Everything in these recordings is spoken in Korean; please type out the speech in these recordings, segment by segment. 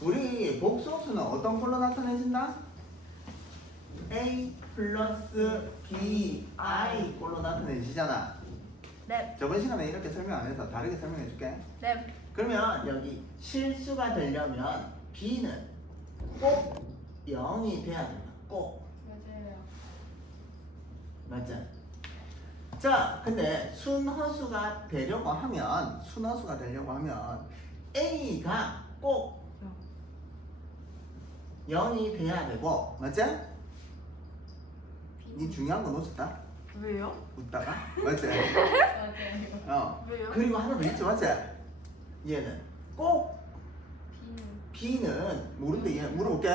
우리 복소수는 어떤 걸로 나타내진다? A 플러스 B I 꼴로 나타내지잖아. 네. 저번 시간에 이렇게 설명 안 해서 다르게 설명해 줄게. 네. 그러면 여기 실수가 되려면 B는 꼭 0이 돼야 된다. 꼭. 맞아요. 맞죠? 자, 근데 순허수가 되려고 하면 A가 꼭 0이 돼야 되고, 맞지? 이 중요한 거 놓쳤다. 왜요? 웃다가, 맞지? 맞아요. 왜요? 그리고 하나 더 있죠, 맞지? 얘는 꼭 B는 B는 모르는데 얘 물어볼게.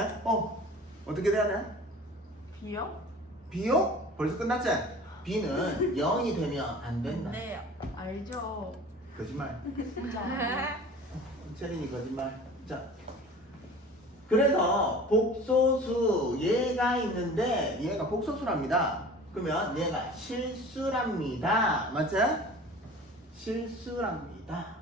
어떻게 돼야 돼? B요? B요? 벌써 끝났지? B는 0이 되면 안 된다. 네. 알죠. 거짓말. 진짜. 체린이 거짓말. 자, 그래서 복소수 얘가 있는데 얘가 복소수랍니다. 그러면 얘가 실수랍니다. 맞지? 실수랍니다.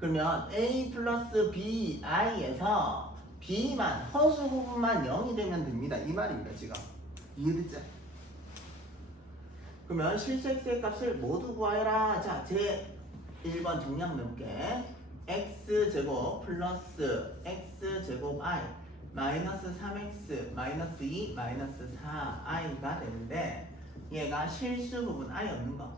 그러면 A 플러스 B I에서 B만 허수 부분만 0이 되면 됩니다. 이 말입니다. 지금 이해됐지? 그러면 실수 x의 값을 모두 구하여라. 자, 제 1번 정리 한번 해볼게. x제곱 플러스 x제곱 i 마이너스 3x 마이너스 2 마이너스 4i가 되는데 얘가 실수 부분 i 없는 거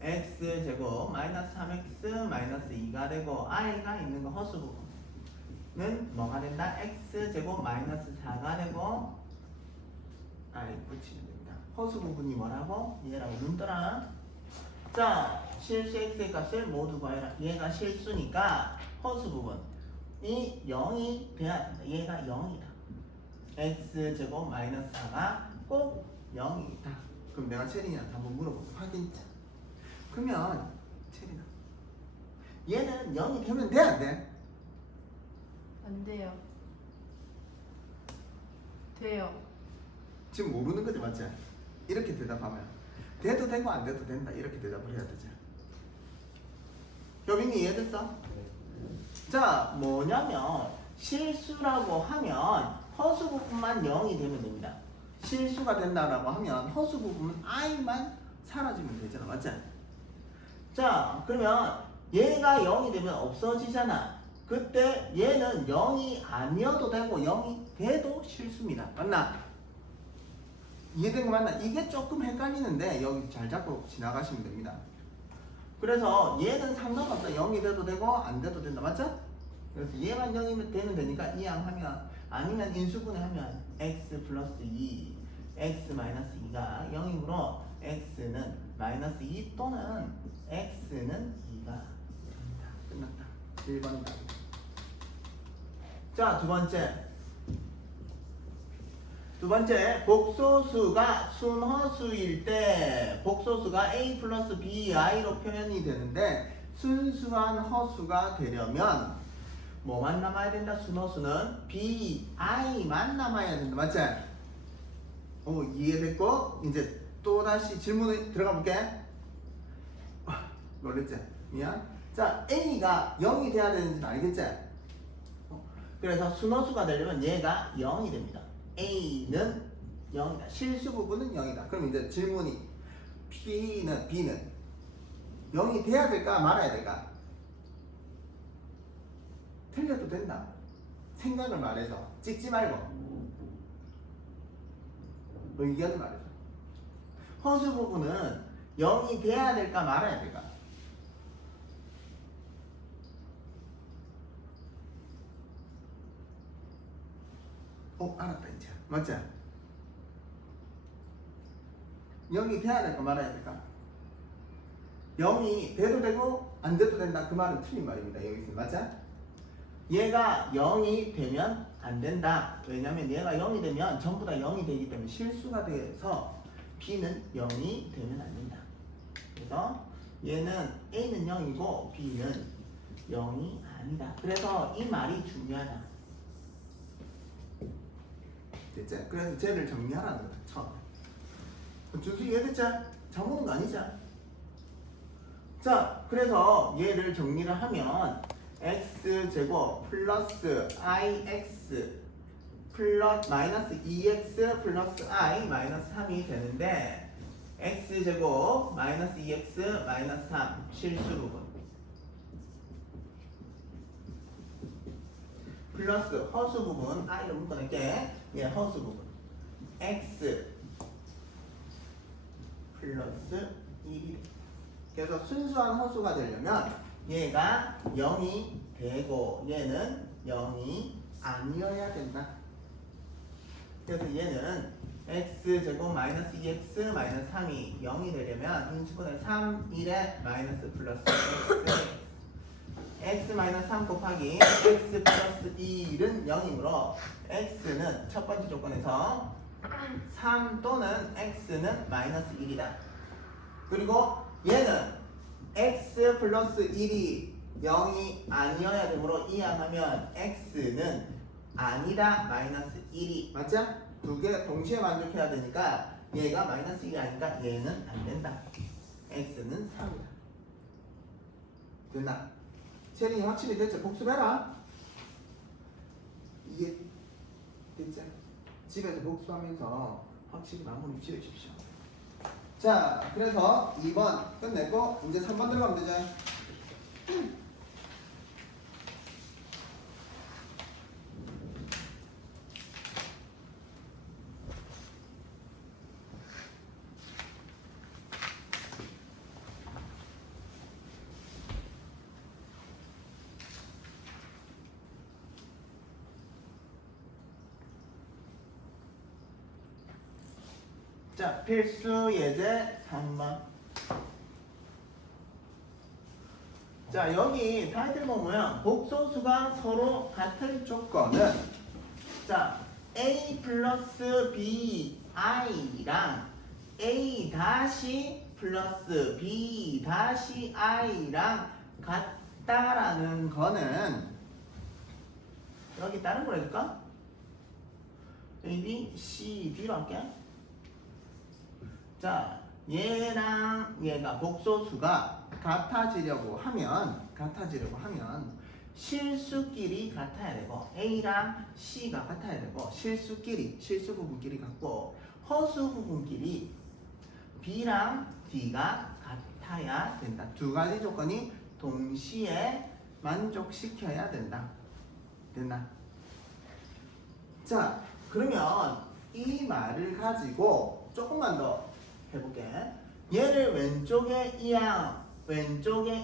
x제곱 마이너스 3x 마이너스 2가 되고 i가 있는 거 허수 부분은 뭐가 된다? x제곱 마이너스 4가 되고 i 붙이면 됩니다. 허수 부분이 뭐라고? 얘라고 눈떠라. 자, 실수 x의 값을 모두 구하여라. 얘가 실수니까 허수 부분이 0이 돼야 된다. 얘가 0이다. x제곱 마이너스 4가 꼭 0이다. 그럼 내가 체린이한테 한번 물어볼게. 확인자. 그러면 체린아, 얘는 0이 되면 돼, 안 돼? 안 돼요. 돼요. 지금 모르는 거지, 맞지? 이렇게 대답하면 돼도 되고 안 돼도 된다. 이렇게 대답을 해야 되지. 효빈이 이해됐어? 자, 뭐냐면 실수라고 하면 허수 부분만 0이 되면 됩니다. 실수가 된다라고 하면 허수 부분 i만 사라지면 되잖아. 맞지? 자, 그러면 얘가 0이 되면 없어지잖아. 그때 얘는 0이 아니어도 되고 0이 돼도 실수입니다. 맞나? 이해된 거 맞나? 이게 조금 헷갈리는데 여기 잘 잡고 지나가시면 됩니다. 그래서 얘는 상관없다. 0이 돼도 되고 안 돼도 된다. 맞죠? 그래서 얘만 0이면 되면 되니까 이항하면, 아니면 인수분해하면 x 플러스 2 x 마이너스 2가 0이므로 x는 마이너스 2 또는 x는 2가 됩니다. 끝났다. 1번 답. 자, 두 번째, 복소수가 순허수일 때 복소수가 a 플러스 bi로 표현이 되는데 순수한 허수가 되려면 뭐만 남아야 된다? 순허수는 bi만 남아야 된다. 맞지? 이해됐고 이제 또다시 질문을 들어가 볼게. 놀랬지? 미안. 자, a가 0이 돼야 되는지는 알겠지? 그래서 순허수가 되려면 얘가 0이 됩니다. A는 0이다. 실수 부분은 0이다. 그럼 이제 질문이 B는 0이 돼야 될까 말아야 될까? 틀려도 된다. 생각을 말해줘. 찍지 말고 의견을 말해줘. 허수 부분은 0이 돼야 될까 말아야 될까? 알았다 이제. 맞지? 0이 돼야 될까 말아야 될까? 0이 돼도 되고 안 돼도 된다. 그 말은 틀린 말입니다. 여기서 맞지? 얘가 0이 되면 안 된다. 왜냐면 얘가 0이 되면 전부 다 0이 되기 때문에 실수가 돼서 B는 0이 되면 안 된다. 그래서 얘는 A는 0이고 B는 0이 아니다. 그래서 이 말이 중요하다. 됐지? 그래서 쟤를 정리하라는 거다. 처음. 준수 이해됐지? 잘못한 거 아니지? 자, 그래서 얘를 정리를 하면 x제곱 플러스 ix 플러스 마이너스 2x 플러스 i 마이너스 3이 되는데 x제곱 마이너스 2x 마이너스 3 실수 부분 플러스 허수 부분 i로 묶어낼게. 얘 허수 부분 x 플러스 1이 그래서 순수한 허수가 되려면 얘가 0이 되고 얘는 0이 아니어야 된다. 그래서 얘는 x제곱 마이너스 2x 마이너스 3이 0이 되려면 인수분해 3, 1에 마이너스 플러스 x 마이너스 3 곱하기 x 플러스 1은 0이므로 x는 첫 번째 조건에서 3 또는 x는 마이너스 1이다. 그리고 얘는 x 플러스 1이 0이 아니어야 되므로 이항하면 x는 아니다 마이너스 1이 맞죠? 두 개 동시에 만족해야 되니까 얘가 마이너스 1이 아니까 얘는 안 된다. x는 3이다. 됐나? 체린이 확실히 됐죠? 복습해라. 이게 됐죠? 집에서 복습하면서 확실히 마무리 지으십시오. 자, 그래서 2번 끝냈고 이제 3번 들어가면 되죠? 자, 필수 예제 3번. 자, 여기 타이틀 보면 복소수가 서로 같을 조건은 자, a 플러스 b i랑 a 다시 플러스 b 다시 i랑 같다라는 거는 여기 다른 걸 해줄까? a, b, c, d로 할게. 자, 얘랑 얘가 복소수가 같아지려고 하면 실수끼리 같아야 되고 A랑 C가 같아야 되고 실수끼리 실수 부분끼리 같고 허수 부분끼리 B랑 D가 같아야 된다. 두 가지 조건이 동시에 만족시켜야 된다. 됐나? 자, 그러면 이 말을 가지고 조금만 더 해볼게. 얘를 왼쪽에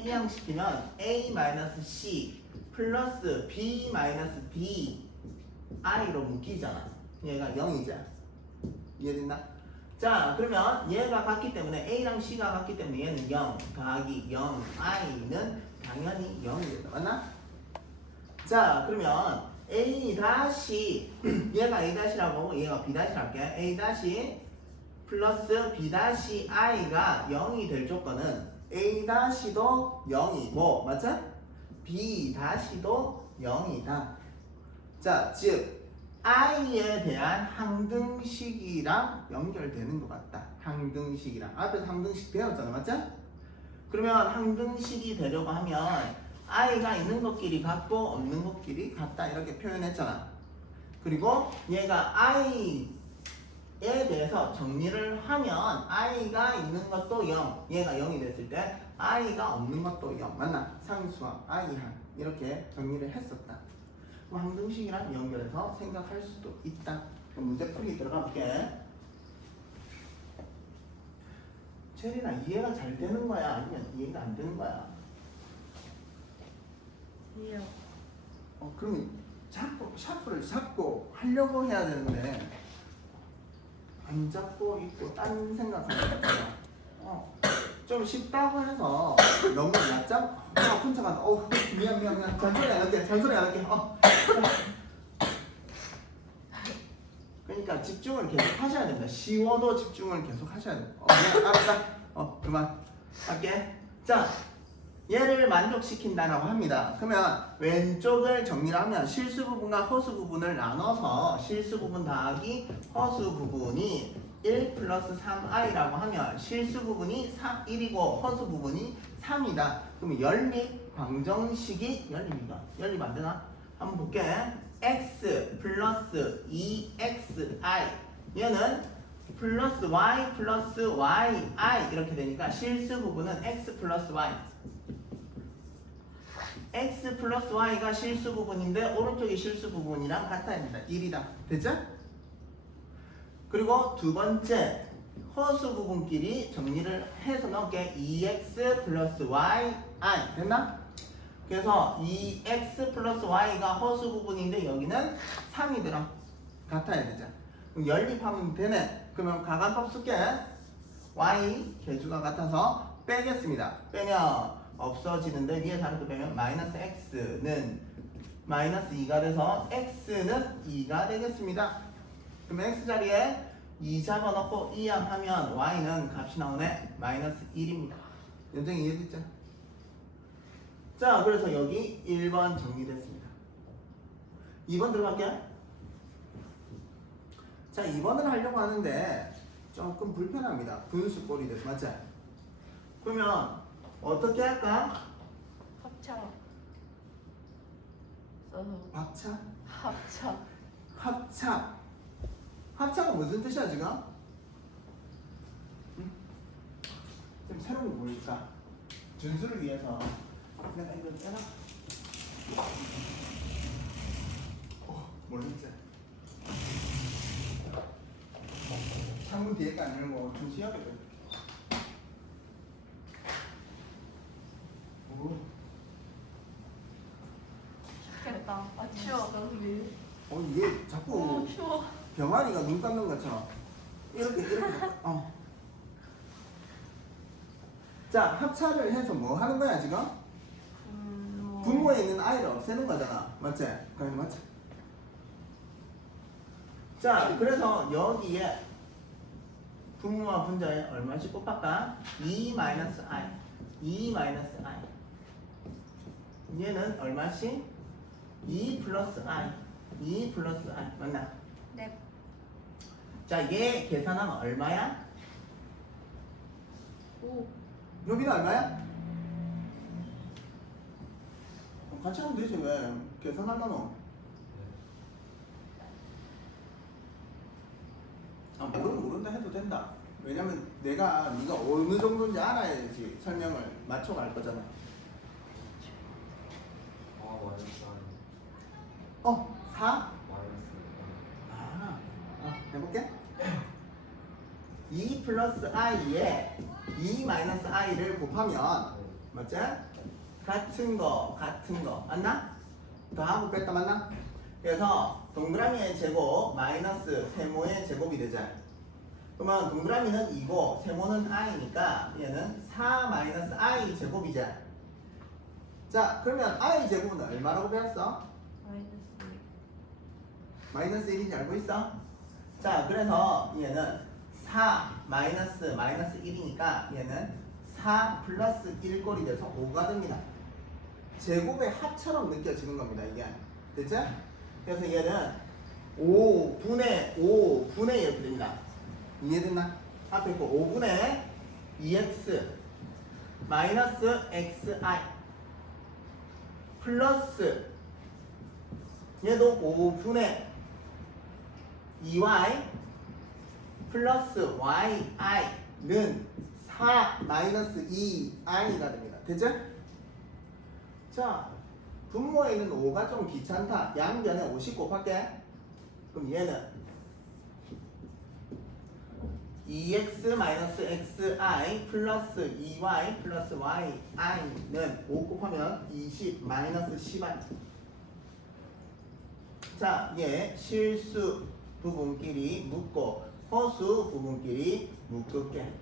이항시키면 a-c 플러스 b-d i로 묶이잖아. 얘가 0이자. 이해됐나? 자, 그러면 얘가 같기 때문에 a랑 c가 같기 때문에 얘는 0 더하기 0 i는 당연히 0이 된다. 맞나? 자, 그러면 a 다시 얘가 a 다시라고 얘가 b 다시 할게. a 다시 플러스 b 다시 i가 0이 될 조건은 a 다시도 0이고 맞죠? b 다시도 0이다. 자, 즉 i에 대한 항등식이랑 연결되는 것 같다. 항등식이랑 앞에서 항등식 배웠잖아, 맞죠? 그러면 항등식이 되려고 하면 i가 있는 것끼리 같고 없는 것끼리 같다 이렇게 표현했잖아. 그리고 얘가 i에 대해서 정리를 하면 i가 있는 것도 0, 얘가 0이 됐을 때 i가 없는 것도 0 맞나? 상수항 i항 이렇게 정리를 했었다. 그럼 항등식이랑 연결해서 생각할 수도 있다. 그럼 문제 풀이 들어가 볼게. 체리나 이해가 잘 되는 거야? 아니면 이해가 안 되는 거야? 이해요. 그러면 자꾸 샤프를 잡고 하려고 해야 되는데 안 잡고 있고 딴 생각하는 거야. 좀 쉽다고 해서 너무 얕잡 혼자 간다. 미안 잔소리 안 할게. 그러니까 집중을 계속 하셔야 됩니다. 쉬워도 집중을 계속 하셔야 됩니다. 미안, 알았다. 그만 할게. 자, 얘를 만족시킨다라고 합니다. 그러면 왼쪽을 정리를 하면 실수 부분과 허수 부분을 나눠서 실수 부분 더하기 허수 부분이 1 플러스 3i라고 하면 실수 부분이 1이고 허수 부분이 3이다. 그럼 연립 방정식이 연립 안 되나? 한번 볼게. x 플러스 2xi 얘는 플러스 y 플러스 yi 이렇게 되니까 실수 부분은 x 플러스 y. x 플러스 y가 실수 부분인데 오른쪽이 실수 부분이랑 같아야 됩니다. 1이다. 됐죠? 그리고 두 번째 허수 부분끼리 정리를 해서 넣을게. 2x 플러스 yi 됐나? 그래서 2x 플러스 y가 허수 부분인데 여기는 3이더라. 같아야 되죠. 그럼 연립하면 되네. 그러면 가간법 쓸게. y 개수가 같아서 빼겠습니다. 빼면 없어지는데 위에 다른 거 빼면 마이너스 x는 마이너스 2가 돼서 x는 2가 되겠습니다. 그러면 x 자리에 2 잡아놓고 이항하면 y는 값이 나오네. 마이너스 1입니다. 연정이 이해됐죠? 자, 그래서 여기 1번 정리됐습니다. 2번 들어갈게요. 자, 2번을 하려고 하는데 조금 불편합니다. 분수 꼴이 돼서 맞지? 그러면 어떻게 할까? 합쳐. 써서 합차? 합쳐. 합차. 합차가 무슨 뜻이야 지금? 응? 좀 새로운 게 뭘까? 준수를 위해서 내가 이걸 빼라. 모르겠지? 창문 뒤에가 아니고 준수해야겠다. 오. 좋겠다. 아 추워. 이게 자꾸 추워. 병아리가 눈 감는 것처럼 이렇게 자, 합차를 해서 뭐 하는 거야 지금? 분모에 있는 i를 없애는 거잖아. 맞지? 그래 맞지? 자, 그래서 여기에 분모와 분자에 얼마씩 곱할까? 2 마이너스 i 2 마이너스 i 얘는 얼마씩? 2 플러스 i 2 플러스 i 맞나? 네. 자, 얘 계산하면 얼마야? 5. 여기는 얼마야? 같이 하면 되지 왜 계산하려노? 모른다 해도 된다. 왜냐면 내가 네가 어느 정도인지 알아야지 설명을 맞춰갈 거잖아. 마이너스 4? 마이너스 해볼게. 2 플러스 i에 2 마이너스 i를 곱하면 맞지? 같은 거 맞나? 더하고 뺐다 맞나? 그래서 동그라미의 제곱 마이너스 세모의 제곱이 되잖아. 그러면 동그라미는 2고 세모는 i니까 얘는 4 마이너스 i 제곱이잖아. 자, 그러면 i 제곱은 얼마라고 배웠어? 마이너스 1인지 알고 있어? 자, 그래서 얘는 4 마이너스 1이니까 얘는 4 플러스 1꼴이 돼서 5가 됩니다. 제곱의 합처럼 느껴지는 겁니다. 이게 됐죠? 그래서 얘는 5분의 이렇게 됩니다. 이해됐나? 앞에 있고 5분의 2x 마이너스 xi 플러스 얘도 5분의 2y 플러스 yi는 4 마이너스 2i가 됩니다. 됐죠? 자, 분모에 있는 5가 좀 귀찮다. 양변에 50 곱할게. 그럼 얘는 2x 마이너스 xi 플러스 2y 플러스 yi는 5 곱하면 20 마이너스 10i. 자, 얘 실수 부분끼리 묶고 허수 부분끼리 묶을게.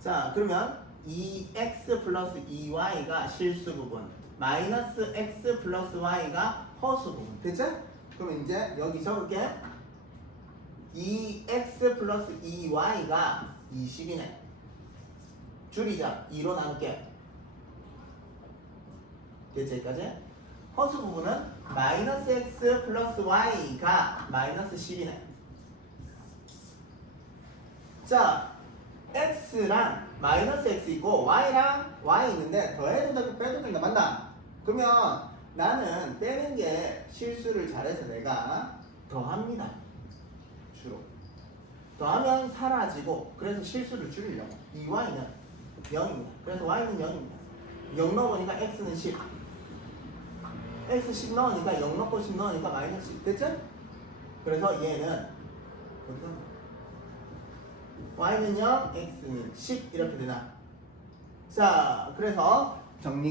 자, 그러면 2x 플러스 2y가 실수 부분, 마이너스 x 플러스 y가 허수 부분. 됐죠? 그럼 이제 여기 적을게. 2x 플러스 2y가 20이네. 줄이자. 2로 나눌게. 됐죠? 여기까지? 허수 부분은 마이너스 x 플러스 y가 마이너스 10이네. 자, x랑 마이너스 x 있고 y랑 y 있는데 더해도 되고 빼도 된다 맞나? 그러면 나는 빼는 게 실수를 잘해서 내가 더합니다. 주로 더하면 사라지고 그래서 실수를 줄이려고 이 y는 0입니다. 그래서 y는 0입니다. 0 넣어보니까 x는 10 x 10 넣으니까 0 넣고 10 넣으니까 마이너스 10 됐죠? 그래서 얘는 y는 0, x는 10 이렇게 되나? 자, 그래서 정리가